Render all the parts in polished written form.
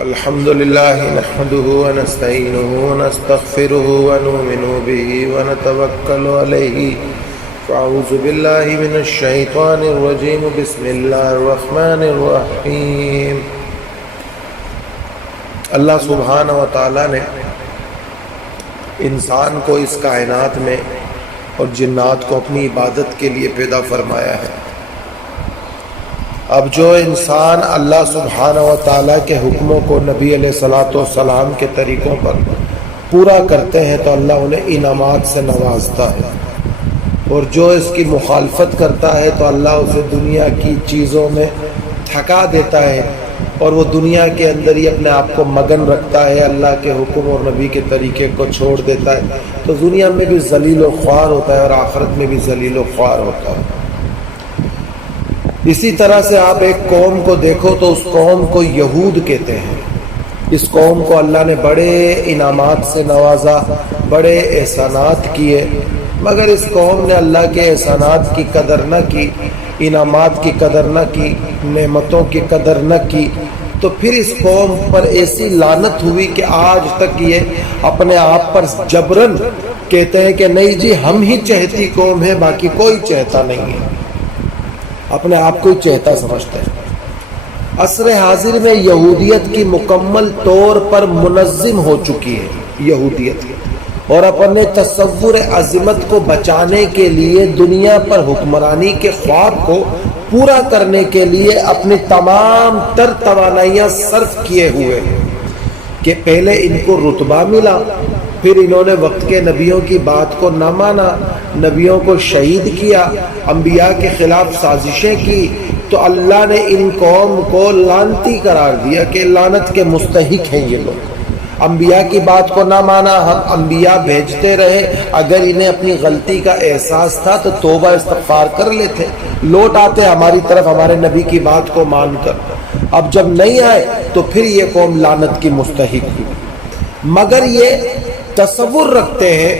الحمد لله نحمده ونستعينه ونستغفره ونؤمن به ونتوكل عليه فأعوذ بالله من الشيطان الرجيم بسم الله الرحمن الرحيم۔ اللہ سبحانہ و تعالیٰ نے انسان کو اس کائنات میں اور جنات کو اپنی عبادت کے لیے پیدا فرمایا ہے۔ اب جو انسان اللہ سبحانہ و تعالیٰ کے حکموں کو نبی علیہ الصلوۃ والسلام کے طریقوں پر پورا کرتے ہیں تو اللہ انہیں انعامات سے نوازتا ہے، اور جو اس کی مخالفت کرتا ہے تو اللہ اسے دنیا کی چیزوں میں تھکا دیتا ہے، اور وہ دنیا کے اندر ہی اپنے آپ کو مگن رکھتا ہے، اللہ کے حکم اور نبی کے طریقے کو چھوڑ دیتا ہے، تو دنیا میں بھی ذلیل و خوار ہوتا ہے اور آخرت میں بھی ذلیل و خوار ہوتا ہے۔ اسی طرح سے آپ ایک قوم کو دیکھو تو اس قوم کو یہود کہتے ہیں۔ اس قوم کو اللہ نے بڑے انعامات سے نوازا، بڑے احسانات کیے، مگر اس قوم نے اللہ کے احسانات کی قدر نہ کی، انعامات کی قدر نہ کی، نعمتوں کی قدر نہ کی، تو پھر اس قوم پر ایسی لعنت ہوئی کہ آج تک یہ اپنے آپ پر جبرن کہتے ہیں کہ نہیں جی ہم ہی چہتی قوم ہے، باقی کوئی چہتا نہیں ہے، اپنے آپ کو ہی چہتا سمجھتے ہیں۔ عصر حاضر میں یہودیت کی مکمل طور پر منظم ہو چکی ہے یہودیت، اور اپنے تصور عظمت کو بچانے کے لیے دنیا پر حکمرانی کے خواب کو پورا کرنے کے لیے اپنی تمام تر توانائیاں صرف کیے ہوئے ہیں کہ پہلے ان کو رتبہ ملا، پھر انہوں نے وقت کے نبیوں کی بات کو نہ مانا، نبیوں کو شہید کیا، انبیاء کے خلاف سازشیں کی، تو اللہ نے ان قوم کو لعنتی قرار دیا کہ لعنت کے مستحق ہیں یہ لوگ۔ انبیاء کی بات کو نہ مانا، ہم انبیاء بھیجتے رہے، اگر انہیں اپنی غلطی کا احساس تھا تو توبہ استغفار کر لیتے، لوٹ آتے ہماری طرف ہمارے نبی کی بات کو مان کر۔ اب جب نہیں آئے تو پھر یہ قوم لعنت کی مستحق ہوئی، مگر یہ تصور رکھتے ہیں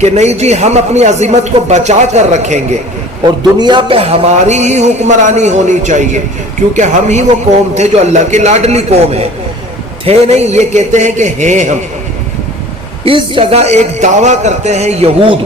کہ نہیں جی ہم اپنی عظمت کو بچا کر رکھیں گے اور دنیا پہ ہماری ہی حکمرانی ہونی چاہیے، کیونکہ ہم ہی وہ قوم تھے جو اللہ کی لاڈلی قوم ہے۔ تھے نہیں، یہ کہتے ہیں کہ ہیں ہم۔ اس جگہ ایک دعویٰ کرتے ہیں یہود،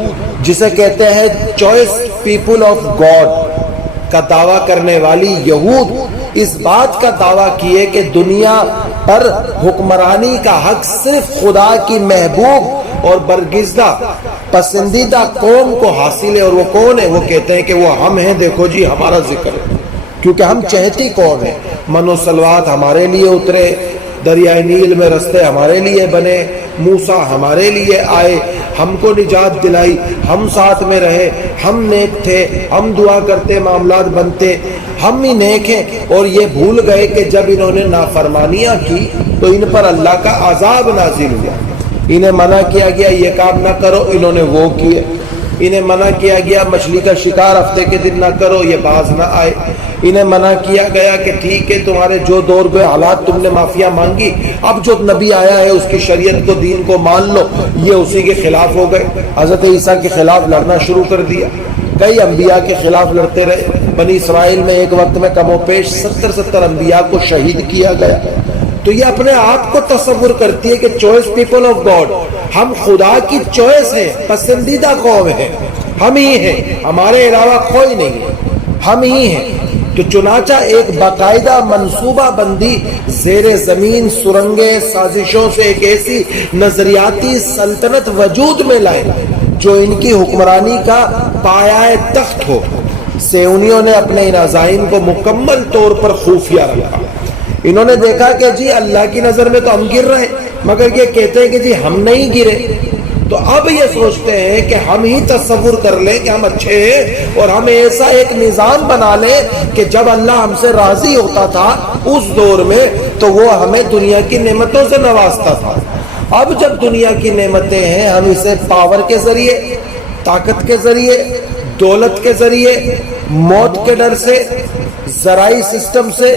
جسے کہتے ہیں چوائس پیپل آف گاڈ کا دعویٰ کرنے والی یہود، اس بات کا دعویٰ کیے کہ دنیا پر حکمرانی کا حق صرف خدا کی محبوب اور برگزیدہ پسندیدہ قوم کو حاصل ہے، اور وہ کون ہے؟ وہ کہتے ہیں کہ وہ ہم ہیں، دیکھو جی ہمارا ذکر ہے، کیونکہ ہم چہتی قوم ہیں، من و سلوات ہمارے لیے اترے، دریائے نیل میں رستے ہمارے لیے بنے، موسیٰ ہمارے لیے آئے، ہم کو نجات دلائی، ہم ساتھ میں رہے، ہم نیک تھے، ہم دعا کرتے معاملات بنتے، ہم ہی نیک ہیں۔ اور یہ بھول گئے کہ جب انہوں نے نافرمانیاں کی تو ان پر اللہ کا عذاب نازل ہوا۔ انہیں منع کیا گیا یہ کام نہ کرو، انہوں نے وہ کیے۔ انہیں منع کیا گیا مچھلی کا شکار ہفتے کے دن نہ کرو، یہ باز نہ آئے۔ انہیں منع کیا گیا کہ ٹھیک ہے تمہارے جو دور کے حالات تم نے معافیاں مانگی، اب جو نبی آیا ہے اس کی شریعت کو دین کو مان لو، یہ اسی کے خلاف ہو گئے۔ حضرت عیسیٰ کے خلاف لڑنا شروع کر دیا، کئی انبیاء کے خلاف لڑتے رہے۔ بنی اسرائیل میں ایک وقت میں کم و بیش 70 انبیاء کو شہید کیا گیا۔ تو یہ اپنے آپ کو تصور کرتی ہے کہ چوائس پیپل آف گاڈ، ہم خدا کی چوائس ہیں، پسندیدہ قوم ہے، ہم ہی ہیں، ہمارے علاوہ کوئی نہیں ہے، ہم ہی ہیں۔ تو چنانچہ ایک باقاعدہ منصوبہ بندی زیر زمین سرنگیں سازشوں سے ایک ایسی نظریاتی سلطنت وجود میں لائے جو ان کی حکمرانی کا پایہ تخت ہو۔ سیونیوں نے اپنے ان عزائم کو مکمل طور پر خفیہ رکھا۔ انہوں نے دیکھا کہ جی اللہ کی نظر میں تو ہم گر رہے ہیں، مگر یہ کہتے ہیں کہ جی ہم نہیں گرے، تو اب یہ سوچتے ہیں کہ ہم ہی تصور کر لیں کہ ہم اچھے ہیں، اور ہم ایسا ایک نظام بنا لیں کہ جب اللہ ہم سے راضی ہوتا تھا اس دور میں تو وہ ہمیں دنیا کی نعمتوں سے نوازتا تھا۔ اب جب دنیا کی نعمتیں ہیں ہم اسے پاور کے ذریعے، طاقت کے ذریعے، دولت کے ذریعے، موت کے ڈر سے، زرعی سسٹم سے،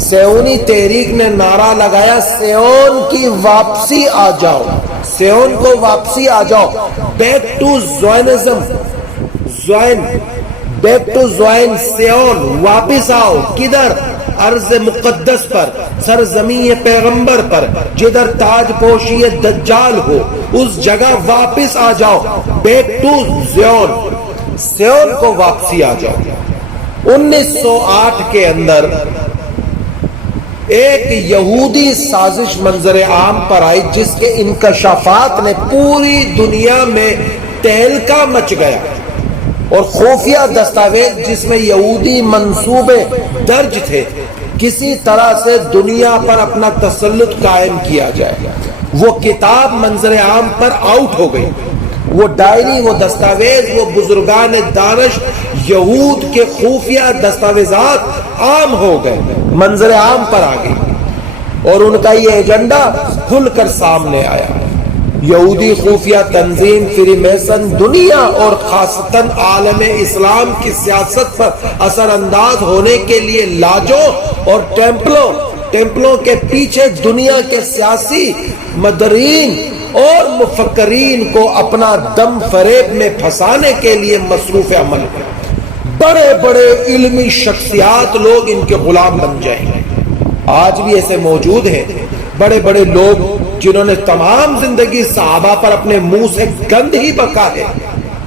سیونی تحریک نے نعرہ لگایا سیون کی واپسی آ جاؤ، سیون کو واپسی آ جاؤ، back to Zionism, Zion, back to Zion, سیون واپس آؤ، کدھر؟ ارض مقدس پر، سرزمین پیغمبر پر، جدھر تاج پوشی دجال ہو، اس جگہ واپس آ جاؤ، بیک ٹو زیون، سیون کو واپسی آ جاؤ۔ 1908 کے اندر ایک یہودی سازش منظر عام پر آئی جس کے انکشافات نے پوری دنیا میں تہلکہ مچ گیا، اور خفیہ دستاویز جس میں یہودی منصوبے درج تھے کسی طرح سے دنیا پر اپنا تسلط قائم کیا جائے، وہ کتاب منظر عام پر آؤٹ ہو گئی، وہ ڈائری، وہ دستاویز، وہ بزرگان دانش یہود کے خفیہ دستاویزات عام ہو گئے، منظر عام پر آ گئی، اور ان کا یہ ایجنڈا کھل کر سامنے آیا۔ یہودی خفیہ تنظیم فری میسن دنیا اور خاصتاً عالم اسلام کی سیاست پر اثر انداز ہونے کے لیے لاجوں اور ٹیمپلوں کے پیچھے دنیا کے سیاسی مدرین اور مفکرین کو اپنا دم فریب میں پھنسانے کے لیے مصروف عمل ہے۔ بڑے بڑے علمی شخصیات لوگ ان کے غلام بن جائیں گے، آج بھی ایسے موجود ہیں، بڑے بڑے لوگ جنہوں نے تمام زندگی صحابہ پر اپنے منہ سے گند ہی بکا ہے،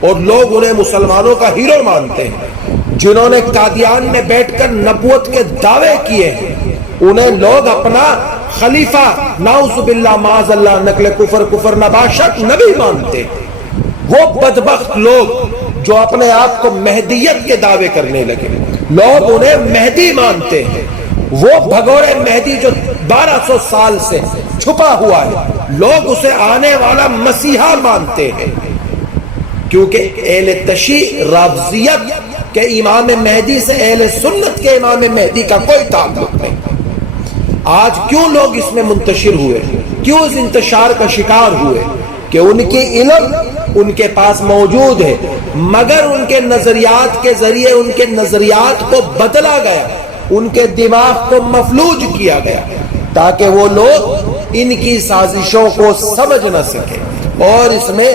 اور لوگ انہیں مسلمانوں کا ہیرو مانتے ہیں، جنہوں نے قادیان میں بیٹھ کر نبوت کے دعوے کیے ہیں، انہیں لوگ اپنا خلیفہ نعوذ باللہ معاذ اللہ نقل کفر نباشت نبی مانتے ہیں۔ وہ بدبخت لوگ جو اپنے آپ کو مہدیت کے دعوے کرنے لگے، لوگ انہیں مہدی مانتے ہیں، وہ بھگوڑے مہدی جو 1200 سال سے چھپا ہوا ہے، لوگ اسے آنے والا مسیحا مانتے ہیں، کیونکہ اہل تشیع رافضیت کے امام مہدی سے اہل سنت کے امام مہدی کا کوئی تعلق نہیں۔ آج کیوں لوگ اس میں منتشر ہوئے، کیوں اس انتشار کا شکار ہوئے؟ کہ ان کی علم ان کے پاس موجود ہے، مگر ان کے نظریات کے ذریعے ان کے نظریات کو بدلا گیا، ان کے دماغ کو مفلوج کیا گیا، تاکہ وہ لوگ ان کی سازشوں کو سمجھ نہ سکیں اور اس میں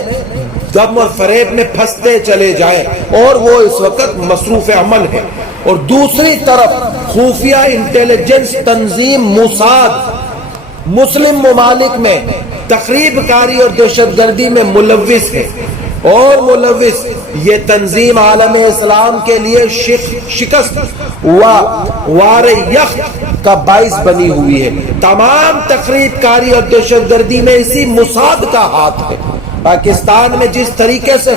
غم اور فریب میں پھنستے چلے جائیں، اور وہ اس وقت مصروف عمل ہے۔ اور دوسری طرف خفیہ انٹیلیجنس تنظیم موساد مسلم ممالک میں تخریب کاری اور دہشت گردی میں ملوث ہے، اور ملوث یہ تنظیم عالم اسلام کے لیے شکست وار یخت کا باعث بنی ہوئی ہے۔ تمام تخریب کاری اور دہشت گردی میں اسی موساد کا ہاتھ ہے۔ پاکستان میں جس طریقے سے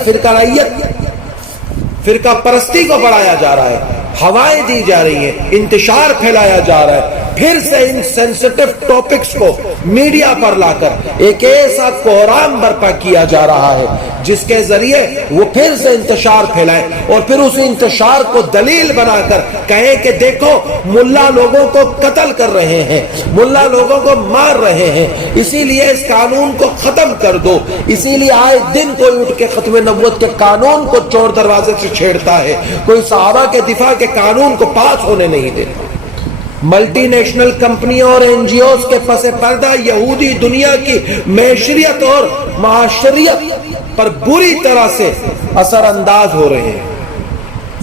فرقہ پرستی کو بڑھایا جا رہا ہے، ہوائیں دی جا رہی ہیں، انتشار پھیلایا جا رہا ہے، پھر سے ان سینسٹیو ٹاپکس کو میڈیا پر لا کر ایک ایسا کوہرام برپا کیا جا رہا ہے جس کے ذریعے وہ پھر سے انتشار پھیلائیں، اور پھر اس انتشار کو دلیل بنا کر کہیں کہ دیکھو ملا لوگوں کو قتل کر رہے ہیں، ملا لوگوں کو مار رہے ہیں، اسی لیے اس قانون کو ختم کر دو۔ اسی لیے آئے دن کوئی اٹھ کے ختم نبوت کے قانون کو چور دروازے سے چھیڑتا ہے، کوئی صحابہ کے دفاع کے قانون کو پاس ہونے نہیں دیتا۔ ملٹی نیشنل کمپنیوں اور این جی اوز کے پس پردہ یہودی دنیا کی معیشریت اور معاشریت پر بری طرح سے اثر انداز ہو رہے ہیں۔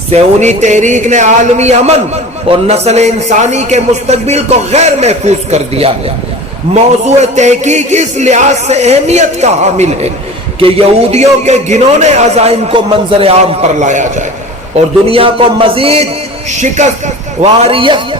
سیونی تحریک نے عالمی امن اور نسل انسانی کے مستقبل کو غیر محفوظ کر دیا ہے۔ موضوع تحقیق اس لحاظ سے اہمیت کا حامل ہے کہ یہودیوں کے گھنونے عزائم کو منظر عام پر لایا جائے اور دنیا کو مزید شکست واریت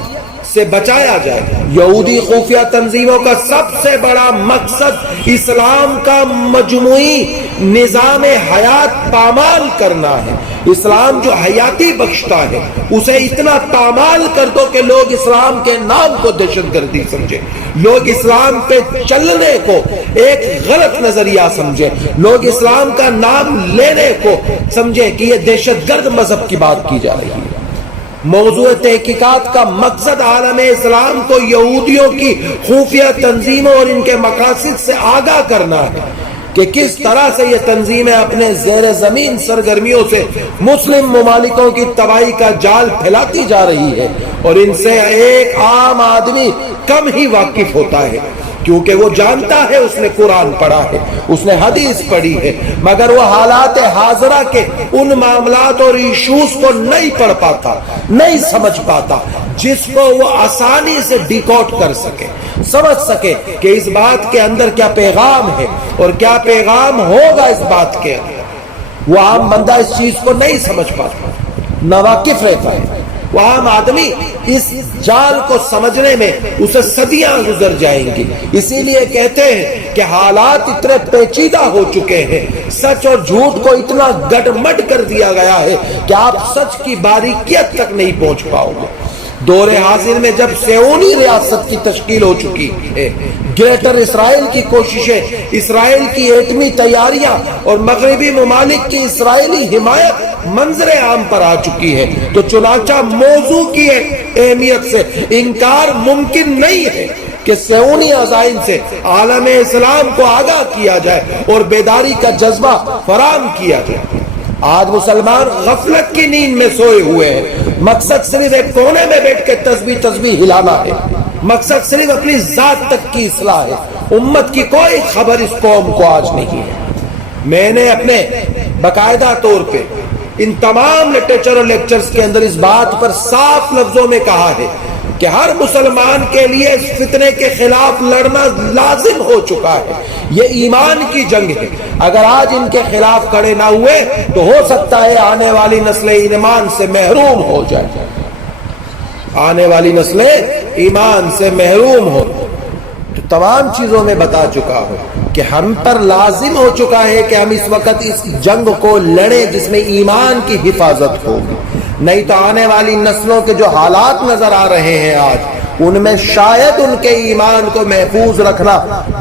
سے بچایا جائے۔ یہودی خفیہ تنظیموں کا سب سے بڑا مقصد اسلام کا مجموعی نظام حیات پامال کرنا ہے۔ اسلام جو حیاتی بخشتا ہے اسے اتنا پامال کر دو کہ لوگ اسلام کے نام کو دہشت گردی سمجھے، لوگ اسلام پہ چلنے کو ایک غلط نظریہ سمجھے، لوگ اسلام کا نام لینے کو سمجھے کہ یہ دہشت گرد مذہب کی بات کی جا رہی ہے۔ موضوع تحقیقات کا مقصد عالم اسلام کو یہودیوں کی خفیہ تنظیموں اور ان کے مقاصد سے آگاہ کرنا ہے۔ کہ کس طرح سے یہ تنظیمیں اپنے زیر زمین سرگرمیوں سے مسلم ممالکوں کی تباہی کا جال پھیلاتی جا رہی ہے، اور ان سے ایک عام آدمی کم ہی واقف ہوتا ہے، کیونکہ وہ جانتا ہے، اس نے قرآن پڑھا ہے، اس نے حدیث پڑھی ہے، مگر وہ حالات حاضرہ کے ان معاملات اور ایشوز کو نہیں پڑھ پاتا، نہیں سمجھ پاتا، جس کو وہ آسانی سے ڈیکوڈ کر سکے، سمجھ سکے کہ اس بات کے اندر کیا پیغام ہے اور کیا پیغام ہوگا اس بات کے اندر۔ وہ عام بندہ اس چیز کو نہیں سمجھ پاتا، ناواقف رہتا ہے۔ وہ عام آدمی اس جال کو سمجھنے میں اسے صدیاں گزر جائیں گی۔ اسی لیے کہتے ہیں کہ حالات اتنے پیچیدہ ہو چکے ہیں، سچ اور جھوٹ کو اتنا گڈمڈ کر دیا گیا ہے کہ آپ سچ کی باریکیت تک نہیں پہنچ پاؤ گے۔ دور حاضر میں جب سیونی ریاست کی تشکیل ہو چکی ہے، گریٹر اسرائیل کی کوششیں، اسرائیل کی ایٹمی تیاریاں اور مغربی ممالک کی اسرائیلی حمایت منظر عام پر آ چکی ہے، تو چنانچہ موضوع کی اہمیت سے انکار ممکن نہیں ہے کہ سیونی عزائم سے عالم اسلام کو آگاہ کیا جائے اور بیداری کا جذبہ فراہم کیا جائے۔ آج مسلمان غفلت کی نیند میں سوئے ہوئے ہیں، مقصد صرف ایک کونے میں بیٹھ کے تسبیح ہلانا ہے، مقصد صرف اپنی ذات تک کی اصلاح ہے۔ امت کی کوئی خبر اس قوم کو آج نہیں ہے۔ میں نے اپنے باقاعدہ طور پہ ان تمام لٹریچر اور لیکچرز کے اندر اس بات پر صاف لفظوں میں کہا ہے کہ ہر مسلمان کے لیے اس فتنے کے خلاف لڑنا لازم ہو چکا ہے۔ یہ ایمان کی جنگ ہے، اگر آج ان کے خلاف کھڑے نہ ہوئے تو ہو سکتا ہے آنے والی نسل ایمان سے محروم ہو جائے، آنے والی نسل ایمان سے محروم ہو۔ تو تمام چیزوں میں بتا چکا ہوں کہ ہم پر لازم ہو چکا ہے کہ ہم اس وقت اس جنگ کو لڑیں جس میں ایمان کی حفاظت ہوگی، نہیں تو آنے والی نسلوں کے جو حالات نظر آ رہے ہیں آج، ان میں شاید ان کے ایمان کو محفوظ رکھنا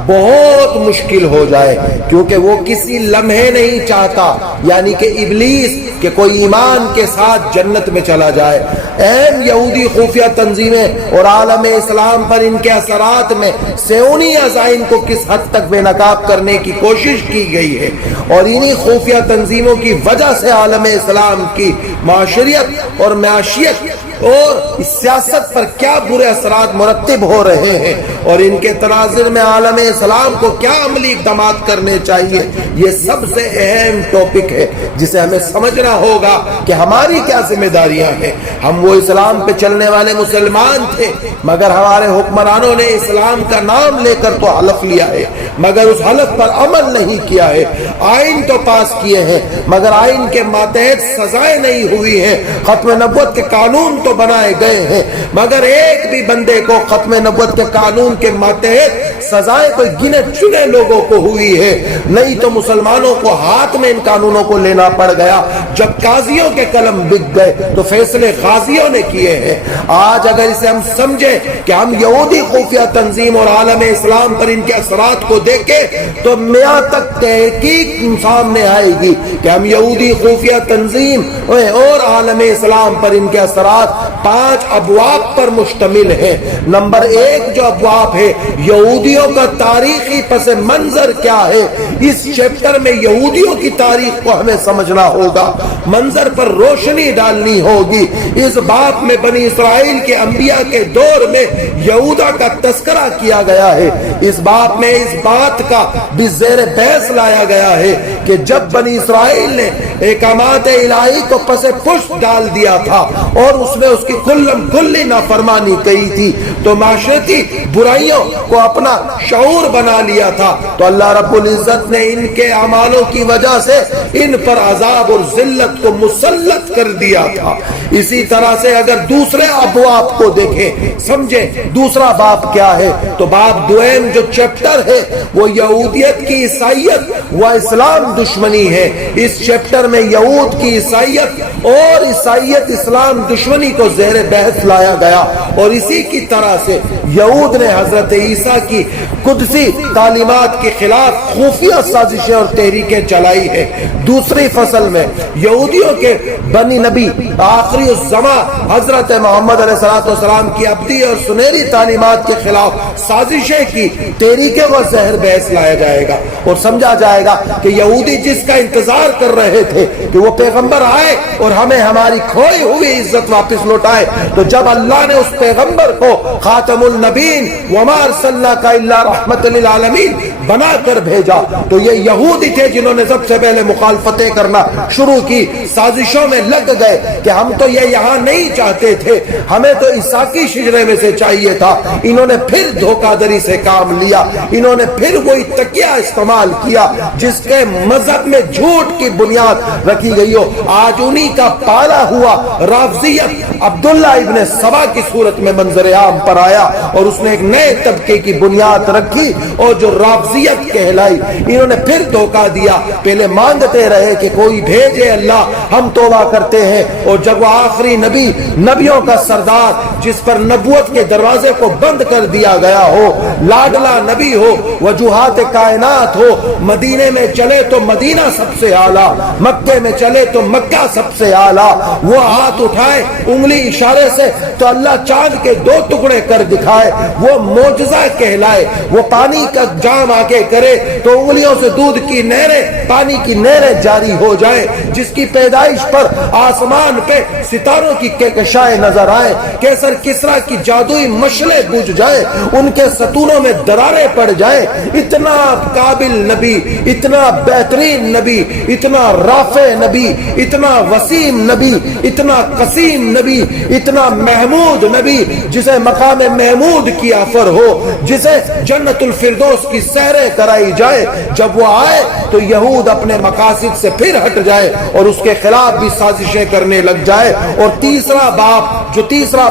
بہت مشکل ہو جائے، کیونکہ وہ کسی لمحے نہیں چاہتا، یعنی کہ ابلیس، کہ کوئی ایمان کے ساتھ جنت میں چلا جائے۔ اہم یہودی خفیہ تنظیمیں اور عالم اسلام پر ان کے اثرات میں سیونی عزائم کو کس حد تک بے نقاب کرنے کی کوشش کی گئی ہے، اور انہی خفیہ تنظیموں کی وجہ سے عالم اسلام کی معاشریت اور معاشیت اور سیاست پر کیا برے اثرات مرتب ہو رہے ہیں، اور ان کے تناظر میں عالم اسلام کو کیا عملی اقدامات کرنے چاہیے، یہ سب سے اہم ٹاپک ہے جسے ہمیں سمجھنا ہوگا کہ ہماری کیا ذمہ داریاں ہیں۔ ہم وہ اسلام پہ چلنے والے مسلمان تھے، مگر ہمارے حکمرانوں نے اسلام کا نام لے کر تو حلف لیا ہے، مگر اس حلف پر عمل نہیں کیا ہے۔ آئین تو پاس کیے ہیں، مگر آئین کے ماتحت سزائیں نہیں ہوئی ہیں۔ ختم نبوت کے قانون تو بنائے گئے ہیں، مگر ایک بھی بندے کو ختم نبوت کے قانون کے ماتحت سزائیں کوئی گنے چنے لوگوں کو ہوئی ہے، نہیں تو مسلمانوں کو ہاتھ میں ان قانونوں کو لینا پڑ گیا۔ جب قاضیوں کے قلم بک گئے تو فیصلے غازیوں نے کیے ہیں۔ آج اگر اسے ہم سمجھیں کہ ہم یہودی خفیہ تنظیم اور عالم اسلام پر ان کے اثرات کو دیکھیں تو میاں تک تحقیق سامنے آئے گی کہ ہم یہودی خفیہ تنظیم اور عالم اسلام پر ان کے اثرات 5 ابواب پر مشتمل ہے۔ نمبر 1 جو ابواب ہے، یہودیوں کا تاریخی پس منظر کیا ہے، اس چیپٹر میں یہودیوں کی تاریخ کو ہمیں سمجھنا ہوگا، منظر پر روشنی ڈالنی ہوگی۔ اس باب میں بنی اسرائیل کے انبیاء کے دور میں یہودا کا تذکرہ کیا گیا ہے۔ اس باب میں اس بات کا بھی زیر بحث لایا گیا ہے کہ جب بنی اسرائیل نے احکامات الہی کو پس پشت ڈال دیا تھا اور اس نے اس کی کلی نافرمانی کی تھی، تو معاشرتی برائیوں کو اپنا شعور بنا لیا تھا، تو اللہ رب العزت نے ان کے اعمالوں کی وجہ سے ان پر عذاب اور ذلت کو مسلط کر دیا تھا۔ اسی طرح سے اگر دوسرے ابواب کو دیکھیں، سمجھیں دوسرا باب کیا ہے، تو باب دویم جو چیپٹر ہے وہ یہودیت کی عیسائیت و اسلام دشمنی ہے۔ اس چیپٹر میں یہود کی عیسائیت اور عیسائیت اسلام دشمنی کو زیر بحث لایا گیا، اور اسی کی طرح سے یہود نے حضرت عیسیٰ کی قدسی تعلیمات کے خلاف خفیہ سازشیں اور تحریکیں چلائی ہے۔ دوسری فصل میں یہودیوں کے بنی نبی آخری الزماں حضرت محمد علیہ السلام کی ابدی اور سنہری تعلیمات کے خلاف سازشیں کی، تحریکیں و زہر بحث لایا جائے گا، اور سمجھا جائے گا کہ یہودی جس کا انتظار کر رہے تھے کہ وہ پیغمبر آئے اور ہمیں ہماری کھوئی ہوئی عزت واپس لوٹائے، تو جب اللہ نے اس پیغمبر کو خاتم النبین وما ارسلناک الا رحمت للعالمین بنا کر بھیجا، تو یہ یہودی تھے جنہوں نے سب سے پہلے مخالفتیں کرنا شروع کی، سازشوں میں لگ گئے کہ ہم تو یہ یہاں نہیں چاہتے تھے، ہمیں تو اسحاقی شجرے میں سے چاہیے تھا۔ انہوں نے پھر دھوکہ دری سے کام لیا، انہوں نے پھر وہی تکیہ استعمال کیا جس کے مذہب میں جھوٹ کی بنیاد رکھی گئی ہو۔ آج انہی کا پالا ہوا رافضیت عبداللہ ابن سبا کی صورت میں منظر عام پر آیا، اور اس نے ایک نئے طبقے کی بنیاد رکھی اور جو رافضیت کہلائی۔ انہوں نے پھر دھوکہ دیا، پہلے مانگتے رہے کہ کوئی بھیجے اللہ، ہم توبہ کرتے ہیں، اور جب وہ آخری نبی، نبیوں کا سردار، جس پر نبوت کے دروازے کو بند کر دیا گیا ہو، لاڈلا نبی ہو، وجوہات کائنات ہو، مدینے میں چلے تو مدینہ سب سے اعلیٰ، مکے میں چلے تو مکہ سب سے اعلیٰ، وہ ہاتھ اٹھائے انگلی اشارے سے تو اللہ چاند کے 2 ٹکڑے کر دکھائے، وہ معجزہ کہلائے، وہ پانی کا جام آگے کرے تو انگلیوں سے دودھ کی نہریں، پانی کی نہریں جاری ہو جائیں، جس کی پیدائش پر آسمان پہ ستاروں کی کہکشائیں نظر آئے، کیسر کسرا کی جادوئی مشلیں بجھ جائیں، ان کے ستونوں میں دراریں پڑ جائیں۔ اتنا قابل نبی، اتنا بہترین نبی، اتنا رافع نبی، اتنا وسیم نبی، اتنا قسیم نبی، اتنا محمود نبی، جسے مقام محمود کی آفر ہو، جسے جنت الفردوس کی سیریں کرائی جائے، جب وہ آئے تو یہود اپنے مقاصد سے پھر ہٹ جائے اور اس کے خلاف بھی سازشیں کرنے لگ جائے۔ اور تیسرا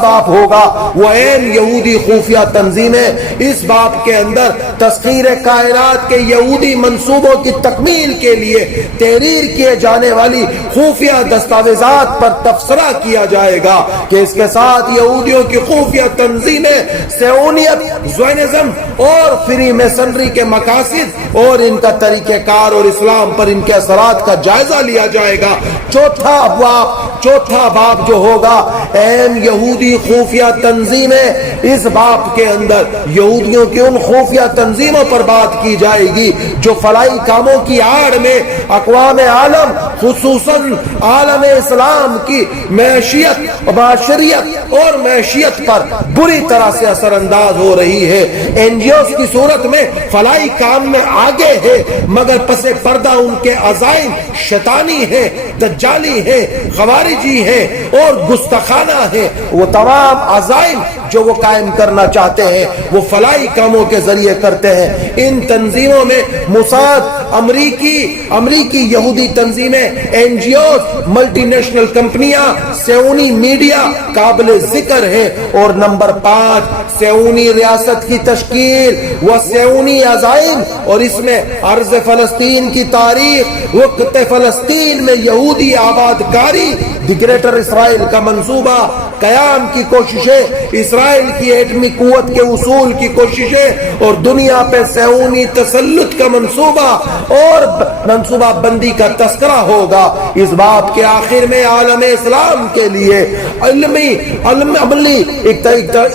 باپ ہوگا وہ عین یہودی خفیہ تنظیمیں، اس باپ کے اندر تسخیر کائنات کے یہودی منصوبوں کی تکمیل کے لیے تحریر کیے جانے والی خفیہ دستاویزات پر تبصرہ کیا جائے گا کہ اس کے ساتھ یہودیوں کی خفیہ تنظیمیں، صہیونیت، زیونزم اور فری میسنری کے مقاصد اور ان کا طریقہ کار اور اسلام پر ان کے اثرات کا جائزہ لیا جائے گا۔ چوتھا باپ جو ہوگا اہم یہودی خفیہ تنظیمیں، اس باپ کے اندر یہودیوں کی ان خفیہ تنظیموں پر بات کی جائے گی جو فلاحی کاموں کی آڑ میں اقوام عالم خصوصاً عالم اسلام کی معیشت، معاشریت اور معیشت پر بری طرح سے اثر انداز ہو رہی ہے۔ این جی اوز کی صورت میں فلاحی کام میں آگے ہے، مگر پس پردہ ان کے عزائم شیطانی ہیں، دجالی ہیں، خوارجی ہیں اور گستاخانہ ہیں۔ وہ تمام عزائم جو وہ قائم کرنا چاہتے ہیں وہ فلاحی کاموں کے ذریعے کرتے ہیں۔ ان تنظیموں میں موساد، امریکی یہودی تنظیمیں، NGOs, multinational کمپنیاں، صہیونی میڈیا قابل ذکر ہے۔ اور نمبر 5 صہیونی ریاست کی تشکیل و صہیونی عزائم، اور اس میں ارض فلسطین کی تاریخ، وقت فلسطین میں یہودی آباد کاری، دی گریٹر اسرائیل کا منصوبہ، قیام کی کوششیں، اسرائیل کی ایٹمی قوت کے اصول کی کوششیں اور دنیا پہ صہیونی تسلط کا منصوبہ اور منصوبہ بندی کا تذکرہ ہوگا۔ اس باب کے آخر میں عالم اسلام کے لیے عملی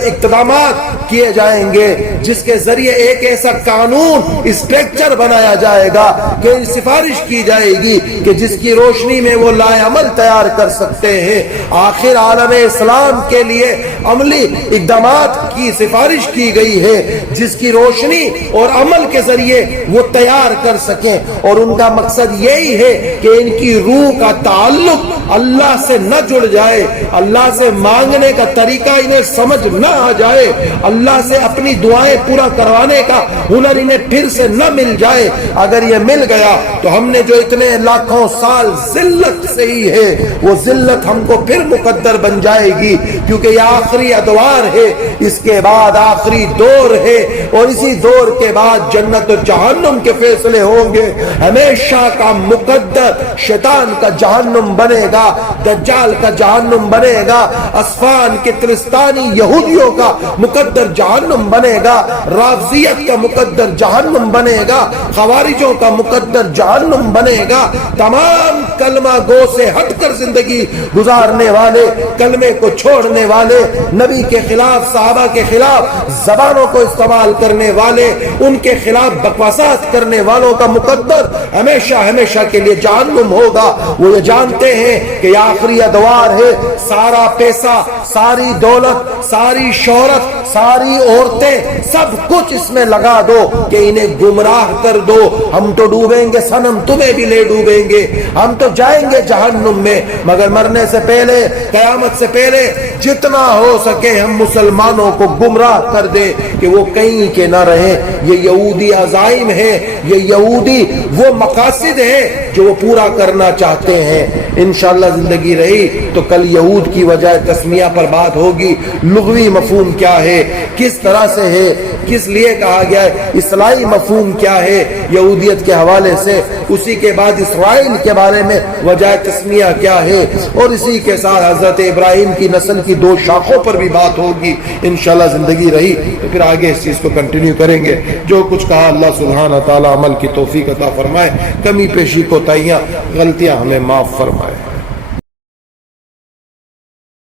اقدامات کیے جائیں گے جس کے ذریعے ایک ایسا قانون اسٹرکچر بنایا جائے گا کہ سفارش کی جائے گی کہ جس کی روشنی میں وہ لائے عمل تیار کر سکتے ہیں۔ آخر عالم اسلام کے لیے عملی اقدامات کی سفارش کی گئی ہے جس کی روشنی اور عمل کے ذریعے وہ تیار کر سکیں، اور ان کا مقصد یہی ہے کہ ان کی روح کا تعلق اللہ سے نہ جڑ جائے، اللہ سے مانگنے کا طریقہ انہیں سمجھ نہ آ جائے، اللہ سے اپنی دعائیں پورا کروانے کا ہنر انہیں پھر سے نہ مل جائے، اگر یہ مل گیا تو ہم نے جو اتنے لاکھوں سال ذلت سے ہی ہے وہ ذلت ہم کو پھر مقدر بن جائے گی، کیونکہ یہ آخری ادوار ہے، اس کے بعد آخری دور ہے، اور اسی دور کے بعد جنت و جہنم کے فیصلے ہوں گے۔ ہمیشہ کا مقدر شیطان کا جہنم بنے گا، دجال کا جہنم بنے گا، اصفہان کے ترستانی یہودیوں کا مقدر جہنم بنے گا، رافضیت کا مقدر جہنم بنے گا، خوارجوں کا مقدر جہنم بنے گا۔ تمام کلمہ گو سے ہٹ کر زندگی گزارنے والے، کلمے کو چھوڑنے والے، نبی کے خلاف، صحابہ کے خلاف زبانوں کو استعمال کرنے والے، ان کے خلاف بکواسات کرنے والوں کا مقدر ہمیشہ ہمیشہ کے لیے جہنم ہوگا۔ وہ یہ جانتے ہیں کہ یہ آخری ادوار ہے، سارا پیسہ، ساری دولت، ساری شہرت، ساری عورتیں، سب کچھ اس میں لگا دو کہ انہیں گمراہ کر دو، ہم تو ڈوبیں گے صنم، تمہیں بھی لے ڈوبیں گے، ہم تو جائیں گے جہنم میں، مگر مرنے سے پہلے، قیامت سے پہلے جتنا ہو سکے ہم مسلمانوں کو گمراہ کر دیں کہ وہ کہیں کے نہ رہیں۔ یہ یہودی عزائم ہے، یہ یہودی وہ مقاصد ہیں جو وہ پورا کرنا چاہتے ہیں۔ انشاءاللہ زندگی رہی تو کل یہود کی وجہ تسمیہ پر بات ہوگی، لغوی مفہوم کیا ہے، کس طرح سے ہے، کس لیے کہا گیا ہے، اصطلاحی مفہوم کیا ہے یہودیت کے حوالے سے، اسی کے بعد اسرائیل کے بارے میں وجہ تسمیہ کیا ہے، اور اسی کے ساتھ حضرت ابراہیم کی نسل کی 2 شاخوں پر بھی بات ہوگی۔ انشاءاللہ زندگی رہی تو پھر آگے اس چیز کو کنٹینیو کریں گے۔ جو کچھ کہا اللہ سبحانہ تعالی عمل کی توفیق عطا فرمائے، کمی پیشی کوتاہیاں غلطیاں ہمیں معاف فرمائے۔